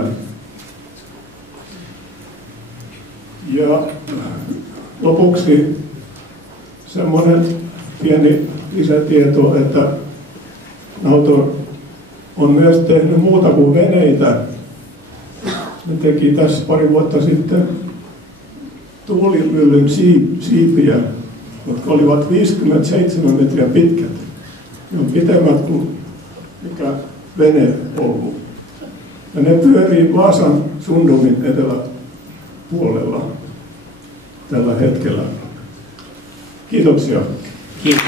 Ja lopuksi semmoinen pieni lisätieto, että Nautor on myös tehnyt muuta kuin veneitä. Ne teki tässä pari vuotta sitten tuulimyllyn siipiä, jotka olivat 57 metriä pitkät. Ne on pitemmät kuin mikä vene ollut. Ja ne pyörii Vaasan Sundomin eteläpuolella tällä hetkellä. Kiitoksia. Kiitos.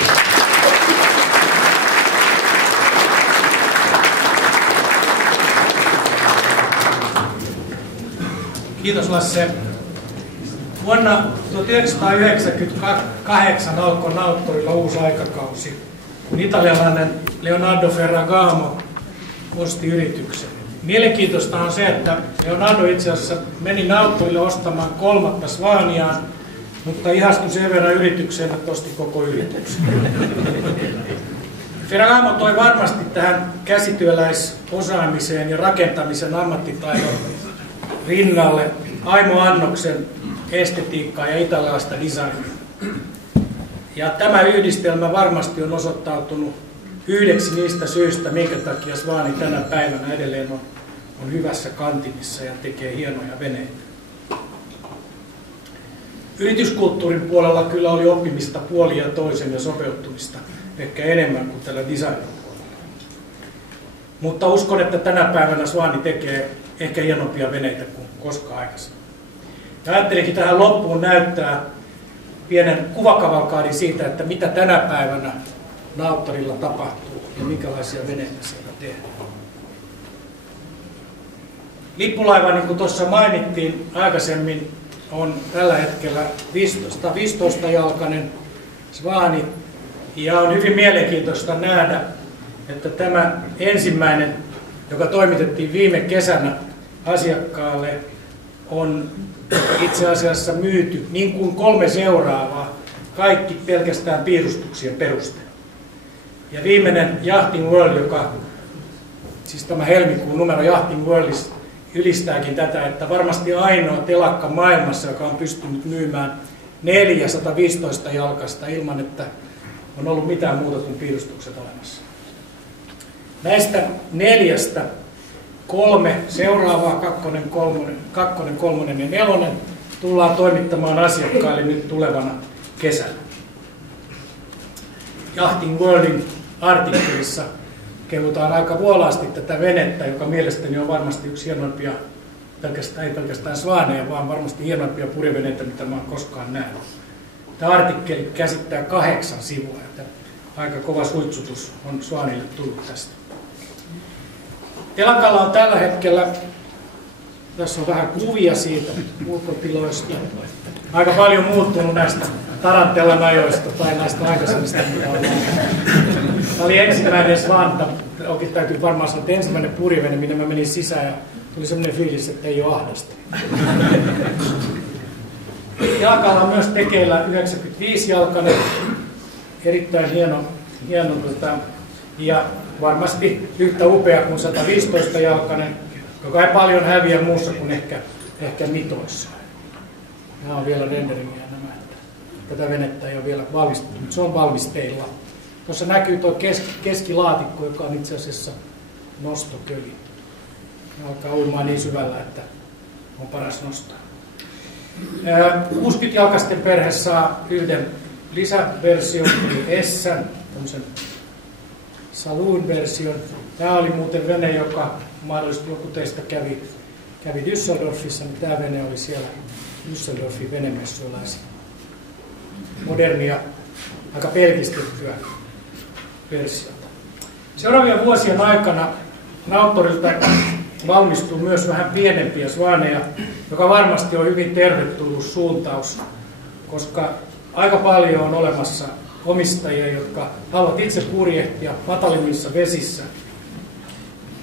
Kiitos Lasse. Vuonna 1998 alkoi Nauttorilla uusi aikakausi, kun italialainen Leonardo Ferragamo osti yrityksen. Mielenkiintoista on se, että Leonardo itse asiassa meni Nauttorille ostamaan 3. Swaniaan, mutta ihastui sen verran yritykseen, että osti koko yrityksen. Ferragamo toi varmasti tähän käsityöläisosaamiseen ja rakentamisen ammattitaidon rinnalle aimo annoksen estetiikkaa ja italialaista designia. Ja tämä yhdistelmä varmasti on osoittautunut yhdeksi niistä syistä, minkä takia Swani tänä päivänä edelleen on hyvässä kantimissa ja tekee hienoja veneitä. Yrityskulttuurin puolella kyllä oli oppimista puolin ja toisen ja sopeuttumista ehkä enemmän kuin tällä designin puolella. Mutta uskon, että tänä päivänä Swani tekee ehkä hienompia veneitä kuin koskaan aikaisemmin. Ja ajattelinkin tähän loppuun näyttää pienen kuvakavalkaadin siitä, että mitä tänä päivänä Nauttorilla tapahtuu ja minkälaisia veneitä siellä tehdään. Lippulaiva, niin kuin tuossa mainittiin aikaisemmin, on tällä hetkellä 115-jalkainen Swani. Ja on hyvin mielenkiintoista nähdä, että tämä ensimmäinen, joka toimitettiin viime kesänä asiakkaalle, on itse asiassa myyty niin kuin 3 seuraavaa, kaikki pelkästään piirustuksien perusteella. Ja viimeinen Yachting World, joka, siis tämä helmikuun numero Yachting World ylistääkin tätä, että varmasti ainoa telakka maailmassa, joka on pystynyt myymään 415 jalkasta ilman, että on ollut mitään muuta kuin piirustukset olemassa. Näistä 4 3 seuraavaa, 2, 3 ja 4 tullaan toimittamaan asiakkaille nyt tulevana kesänä. Yachting Worldin artikkelissa kehutaan aika vuolaasti tätä venettä, joka mielestäni on varmasti yksi hienoimpia, ei pelkästään Swaneja, vaan varmasti hienoimpia purjeveneitä, mitä mä oon koskaan nähnyt. Tämä artikkeli käsittää 8 sivua, että aika kova suitsutus on Swanille tullut tästä. Telakalla on tällä hetkellä, tässä on vähän kuvia siitä ulkotiloista, aika paljon muuttunut näistä Tarantellan ajoista tai näistä aikaisemmista, mitä on. Tämä oli ensimmäinen Swan, täytyy varmaan sanoa, että ensimmäinen purjevene, minne mä menin sisään ja tuli sellainen fiilis, että ei ole ahdasta. Jalkalla on myös tekeillä 95-jalkainen, erittäin hieno ja varmasti yhtä upea kuin 115-jalkainen, joka ei paljon häviä muussa kuin ehkä mitoissa. Nämä on vielä renderingiä nämä, että tätä venettä ei ole vielä valmistettu, mutta se on valmisteilla. Tuossa näkyy tuo keskilaatikko, joka on itse asiassa nostoköli. Ne alkaa uimaan niin syvällä, että on paras nostaa. 60-jalkaisten perhe saa yhden lisäversion, eli S:n, tämmöisen saloon-version. Tämä oli muuten vene, joka mahdollisesti joku teistä kävi Düsseldorfissa, niin tämä vene oli siellä Düsseldorfin venemessuilla. Modernia, aika pelkistettyä versiota. Seuraavien vuosien aikana Nauttorilta valmistuu myös vähän pienempiä svaaneja, joka varmasti on hyvin tervetullut suuntaus, koska aika paljon on olemassa omistajia, jotka haluavat itse purjehtia matalimmissa vesissä,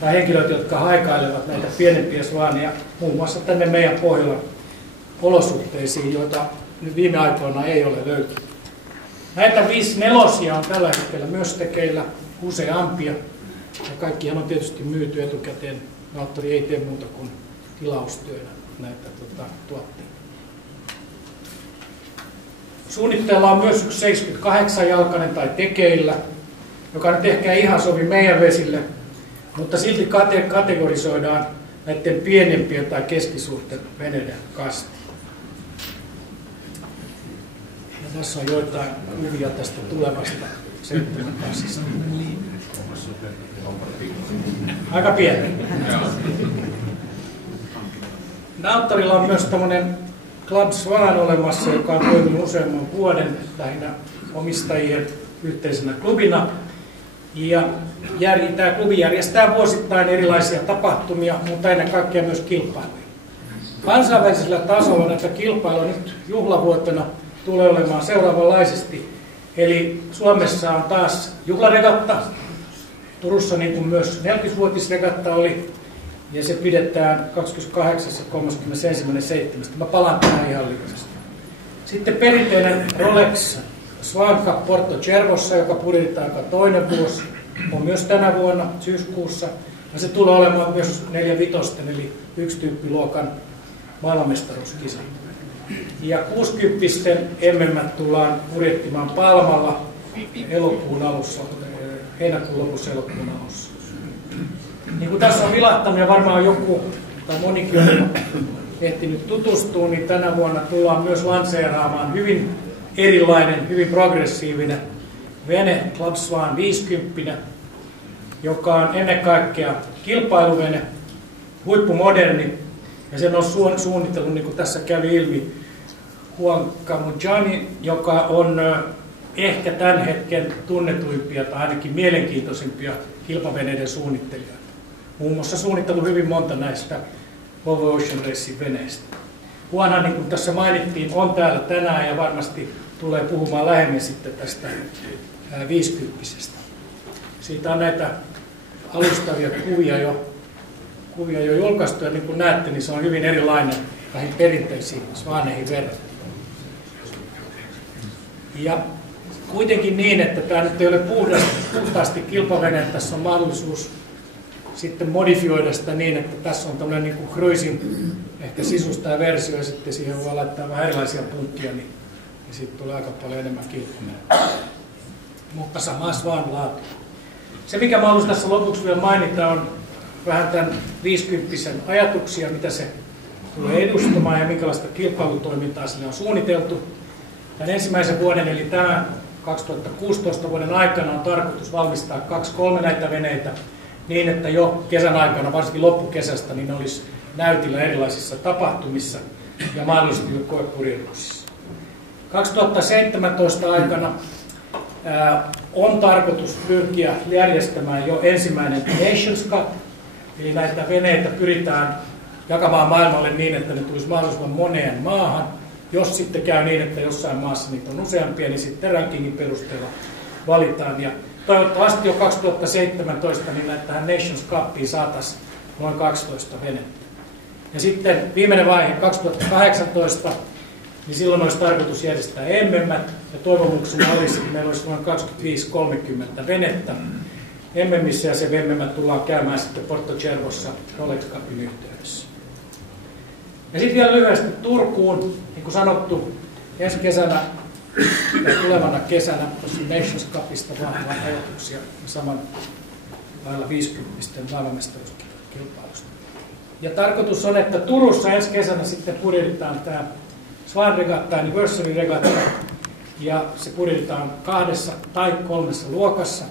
tai henkilöt, jotka haikailevat näitä pienempiä svaaneja, muun muassa tänne meidän Pohjolan olosuhteisiin, joita nyt viime aikoina ei ole löytynyt. Näitä 5/4 on tällä hetkellä myös tekeillä useampia, ja kaikkihan on tietysti myyty etukäteen. Nauttori ei tee muuta kuin tilaustyönä näitä tuotteita. Suunnitteilla on myös yksi 78-jalkainen tai tekeillä, joka nyt ehkä ei ihan sovi meidän vesille, mutta silti kategorisoidaan näiden pienempien tai keskisuurten veneiden kastiin. Ja tässä on joitain kuvia tästä tulevasta 7 kassista. Aika pieni. Nauttorilla on myös tämmöinen Club Swan olemassa, joka on toiminut useamman vuoden lähinnä omistajien yhteisenä klubina. Ja tämä klubi järjestää vuosittain erilaisia tapahtumia, mutta ennen kaikkea myös kilpailuja. Kansainvälisellä tasolla näitä kilpailuja nyt juhlavuotena tulee olemaan seuraavanlaisesti. Eli Suomessa on taas juhlaregatta, Turussa niin kuin myös 40-vuotisregatta oli, ja se pidetään 28. ja 31.7. Mä palaan tähän ihan lyhyesti. Sitten perinteinen Rolex Swan Cup Porto Cervossa, joka purjetaan joka toinen vuosi, on myös tänä vuonna syyskuussa. Ja se tulee olemaan myös 4/5, eli 1-tyyppiluokan maailmanmestaruuskisa. Ja 60-vuotiaiden MM tullaan purjehtimaan Palmalla elokuun alussa, heinäkuun lopussa elokuun alussa. Niin kuin tässä on vilahtanut ja varmaan joku tai monikin on ehtinyt tutustua, niin tänä vuonna tullaan myös lanseeraamaan hyvin erilainen, hyvin progressiivinen vene, Club Swan 50, joka on ennen kaikkea kilpailuvene, huippumoderni, ja sen on suunnitellut, niin kuin tässä kävi ilmi, Juan Camujani, joka on ehkä tämän hetken tunnetuimpia tai ainakin mielenkiintoisimpia kilpaveneiden suunnittelijoita. Muun muassa suunnitellut hyvin monta näistä Volvo Ocean Racing veneistä. Juanhan, niin kuin tässä mainittiin, on täällä tänään ja varmasti tulee puhumaan lähemmin sitten tästä 50-vuotiaasta. Siitä on näitä alustavia kuvia jo julkaistu, ja niin kuin näette, niin se on hyvin erilainen näihin perinteisiin svaaneihin verrattuna. Ja kuitenkin niin, että tämä nyt ei ole puhtaasti kilpavene, tässä on mahdollisuus sitten modifioida sitä niin, että tässä on tämmöinen niin kuin cruising ehkä sisustaja versio, ja sitten siihen voi laittaa vähän erilaisia punttia, niin siitä tulee aika paljon enemmän kilpavene. Mutta sama Swan laatu. Se, mikä mä haluaisin tässä lopuksi vielä mainita, on vähän tämän 50-vuotiaan ajatuksia, mitä se tulee edustamaan ja minkälaista kilpailutoimintaa sille on suunniteltu. Tämän ensimmäisen vuoden, eli tämän 2016 vuoden aikana on tarkoitus valmistaa 2-3 näitä veneitä niin, että jo kesän aikana, varsinkin loppukesästä, niin ne olisi näytillä erilaisissa tapahtumissa ja mahdollisesti koepurjeluksissa. 2017 aikana on tarkoitus pyrkiä järjestämään jo ensimmäinen Nations Cup, eli näitä veneitä pyritään jakamaan maailmalle niin, että ne tulisi mahdollisimman moneen maahan. Jos sitten käy niin, että jossain maassa niitä on useampia, niin sitten rankingin perusteella valitaan. Ja toivottavasti jo 2017 niin tähän Nations Cupiin saataisiin noin 12 venettä. Ja sitten viimeinen vaihe 2018, niin silloin olisi tarkoitus järjestää emmemmät, ja toivomuksena olisi, että meillä olisi noin 25-30 venettä emmemissä, ja se emmemmät tullaan käymään sitten Porto-Cervossa Rolex Cupin yhteydessä. Ja sitten vielä lyhyesti Turkuun, niin kuin sanottu, ensi kesänä ja tulevana kesänä Nations Cupista vahvaa ajatuksia ja saman lailla 50 maailmanmestaruuskilpailusta. Ja tarkoitus on, että Turussa ensi kesänä sitten purjehditaan tämä Swan Regatta Anniversary Regatta, ja se purjehditaan 2 tai 3 luokassa.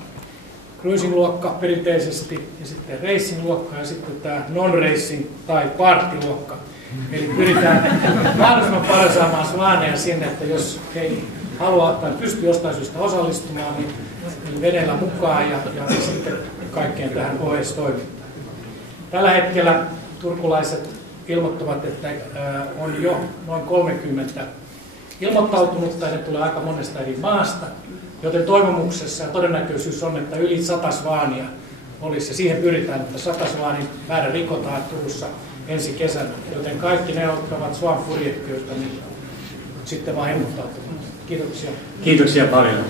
Cruising-luokka perinteisesti, ja sitten racing-luokka, ja sitten tämä non-racing tai party-luokka. Eli pyritään mahdollisimman paljon saamaan swaneja sinne, että jos ei halua tai pysty jostain syystä osallistumaan, niin veneellä mukaan ja sitten kaikkeen tähän oheistoimintaan. Tällä hetkellä turkulaiset ilmoittavat, että on jo noin 30 ilmoittautunutta, ja ne tulee aika monesta eri maasta, joten toivomuksessa ja todennäköisyys on, että yli 100 swaania olisi, ja siihen pyritään, että 100 swaanin määrä rikotaan Turussa ensi kesänä, joten kaikki ne, jotka ovat swan-purjehtijoita, niin sitten vaan ilmoittautumaan. Kiitoksia. Kiitoksia paljon.